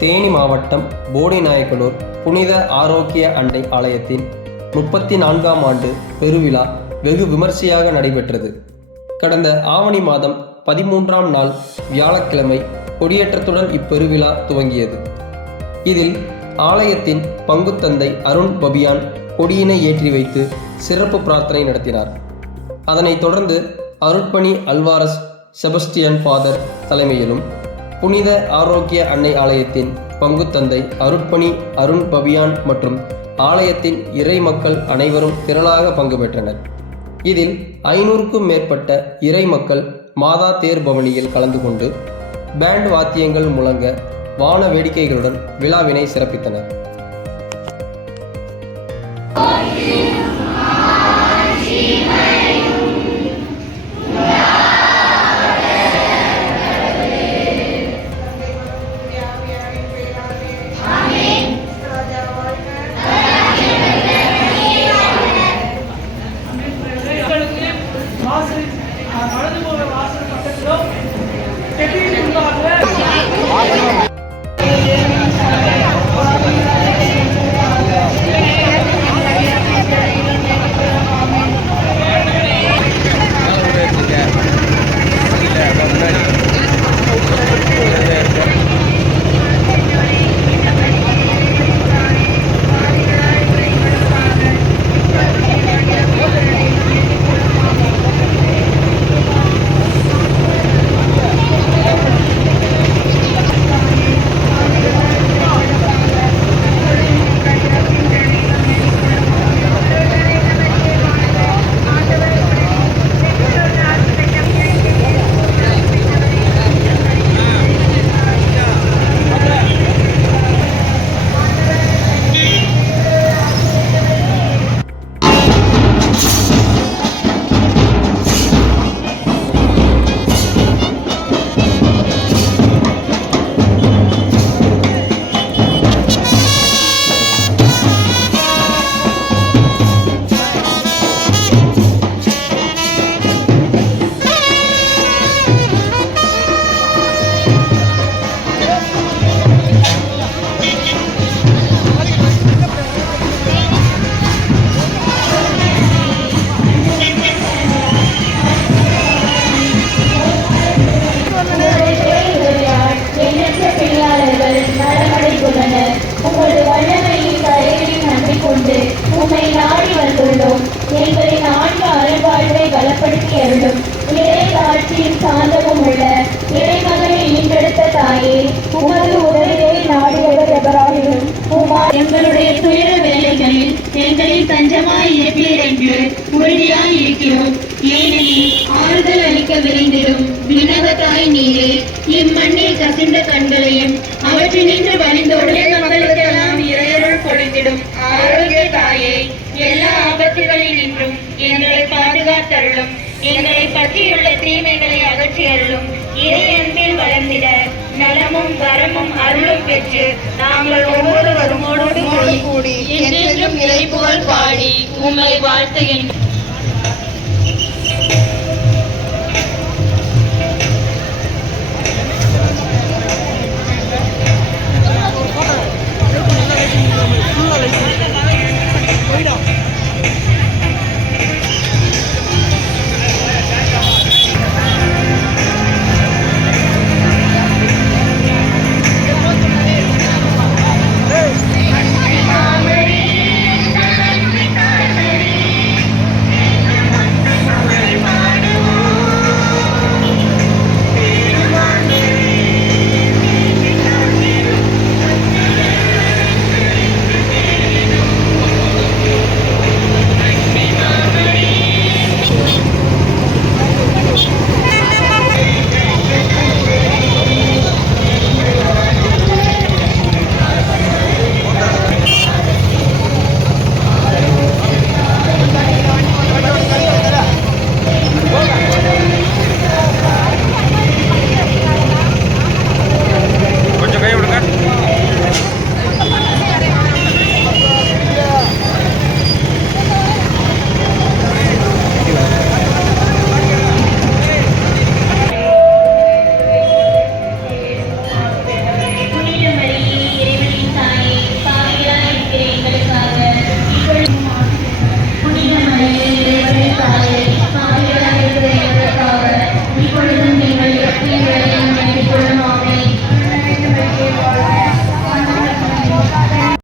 தேனி மாவட்டம் போடிநாயக்கனூர் புனித ஆரோக்கிய அன்னை ஆலயத்தின் 34ஆம் ஆண்டு பெருவிழா வெகு விமர்சையாக நடைபெற்றது. கடந்த ஆவணி மாதம் 13ஆம் நாள் வியாழக்கிழமை கொடியேற்றத்துடன் இப்பெருவிழா துவங்கியது. இதில் ஆலயத்தின் பங்குத்தந்தை அருண் பபியான் கொடியினை ஏற்றி வைத்து சிறப்பு பிரார்த்தனை நடத்தினார். அதனைத் தொடர்ந்து அருட்பணி அல்வாரஸ் செபஸ்டியன் ஃபாதர் தலைமையிலும் புனித ஆரோக்கிய அன்னை ஆலயத்தின் பங்குத்தந்தை அருட்பணி அருண் பபியான் மற்றும் ஆலயத்தின் இறை மக்கள் அனைவரும் திரளாக பங்கு பெற்றனர். இதில் 500க்கும் மேற்பட்ட இறை மக்கள் மாதா தேர் பவனியில் கலந்து கொண்டு பேண்ட் வாத்தியங்கள் முழங்க வான வேடிக்கைகளுடன் விழாவினை சிறப்பித்தனர். உமது வல்லமையின் கரைகளில் நம்பிக்கொண்டு உம்மை நாடி வந்துள்ளோம். எங்களின் ஆன்ம அருள்வாழ்வை பலப்படுத்தி அருளும். இறை காட்சியின் சாந்தமும் உள்ள இறைமகனை ஈன்றெடுத்த தாயே, உமது உதவியை நாடுவவர் எவராகிலும் எங்களுடைய துயர வேலைகளில் எங்களின் தஞ்சமாய் இருப்பீர் என்று உறுதியாய் இருக்கிறோம். ஏனெனில் ஆறுதல் அளிக்க விரைந்திடும் விண்ணகத்தாய் நீரே, இம்மண்ணில் கசிந்த கண்களையும் அவற்றினின்று வழிந்தோடைய மக்களுக்கெல்லாம் இறையருள் பொழிந்திடும் ஆரோக்கிய தாயே, எல்லா ஆபத்துகளில் நின்றும் எங்களை பாதுகாத்தருளும். எங்களை பற்றியுள்ள தீமைகளை அகற்றி அருளும். இறை அன்பில் வளர்ந்திட நலமும் வரமும் அருளும் பெற்று நாங்கள் ஒவ்வொருவரும் கூடி என்றென்றும் இறை புகழ் பாடி உம்மை வாழ்த்துகின்றோம்.